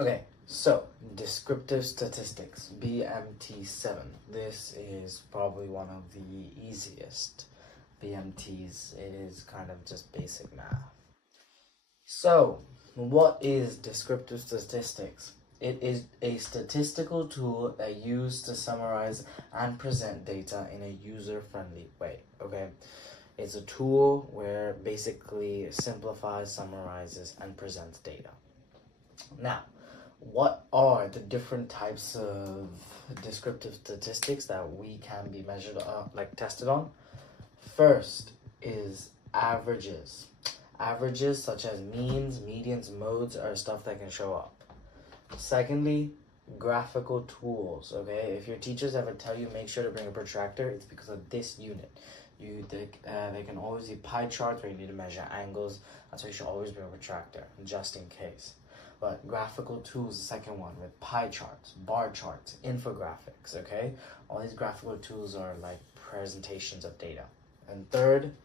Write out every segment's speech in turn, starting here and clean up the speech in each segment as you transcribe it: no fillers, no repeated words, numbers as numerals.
Okay, so descriptive statistics, BMT 7. This is probably one of the easiest BMTs. It is kind of just basic math. So, what is descriptive statistics? It is a statistical tool that used to summarize and present data in a user-friendly way, okay? It's a tool where basically simplifies, summarizes, and presents data. Now, what are the different types of descriptive statistics that we can be measured tested on? First is averages. Averages such as means, medians, modes are stuff that can show up. Secondly, graphical tools. Okay, if your teachers ever tell you make sure to bring a protractor, it's because of this unit. They can always be pie charts where you need to measure angles. That's why you should always bring a protractor just in case. But graphical tools, the second one, with pie charts, bar charts, infographics, okay? All these graphical tools are like presentations of data. And third,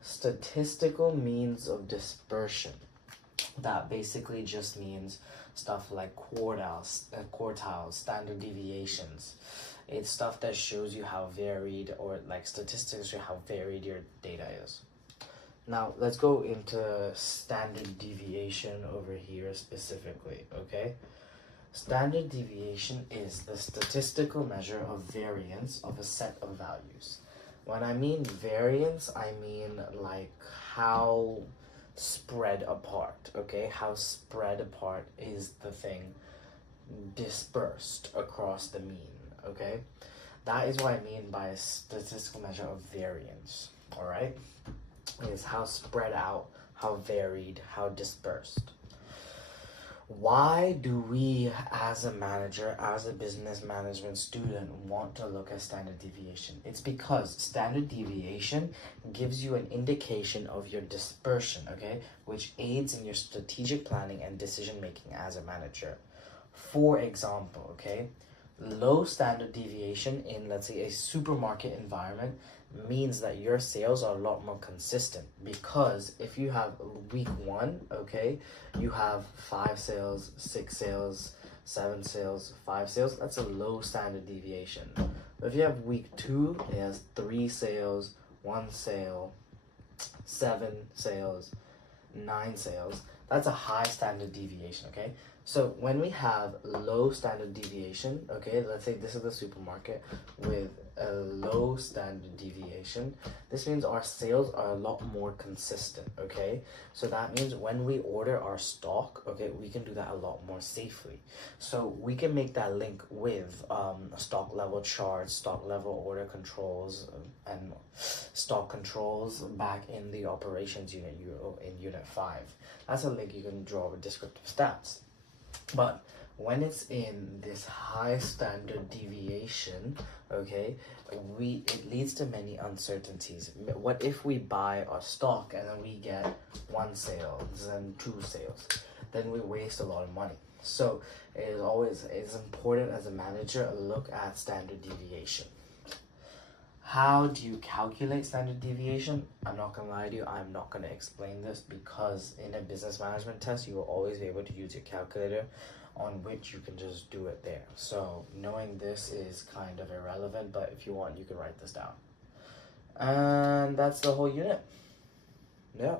statistical means of dispersion. That basically just means stuff like quartiles, standard deviations. It's stuff that shows you how varied, or like statistics show how varied your data is. Now, let's go into standard deviation over here specifically, okay? Standard deviation is the statistical measure of variance of a set of values. When I mean variance, I mean like how spread apart, okay? How spread apart is the thing dispersed across the mean, okay? That is what I mean by a statistical measure of variance, all right? Is how spread out, how varied, how dispersed. Why do we, as a manager, as a business management student, want to look at standard deviation? It's because standard deviation gives you an indication of your dispersion, okay, which aids in your strategic planning and decision making as a manager. For example, okay, low standard deviation in, let's say, a supermarket environment means that your sales are a lot more consistent, because if you have week 1, okay, you have 5 sales, 6 sales, 7 sales, 5 sales, that's a low standard deviation. But if you have week 2, it has 3 sales, 1 sale, 7 sales, 9 sales, that's a high standard deviation, okay? So when we have low standard deviation, okay, let's say this is the supermarket with a low standard deviation, this means our sales are a lot more consistent, okay? So that means when we order our stock, okay, we can do that a lot more safely. So we can make that link with stock level charts, stock level order controls, and stock controls back in the operations unit in unit 5. That's a link you can draw with descriptive stats. But when it's in this high standard deviation, okay, it leads to many uncertainties. What if we buy our stock and then we get 1 sale, then 2 sales? Then we waste a lot of money. So it's important as a manager to look at standard deviation. How do you calculate standard deviation? I'm not gonna lie to you, I'm not gonna explain this, because in a business management test, you will always be able to use your calculator, on which you can just do it there. So knowing this is kind of irrelevant, but if you want, you can write this down. And that's the whole unit. Yeah.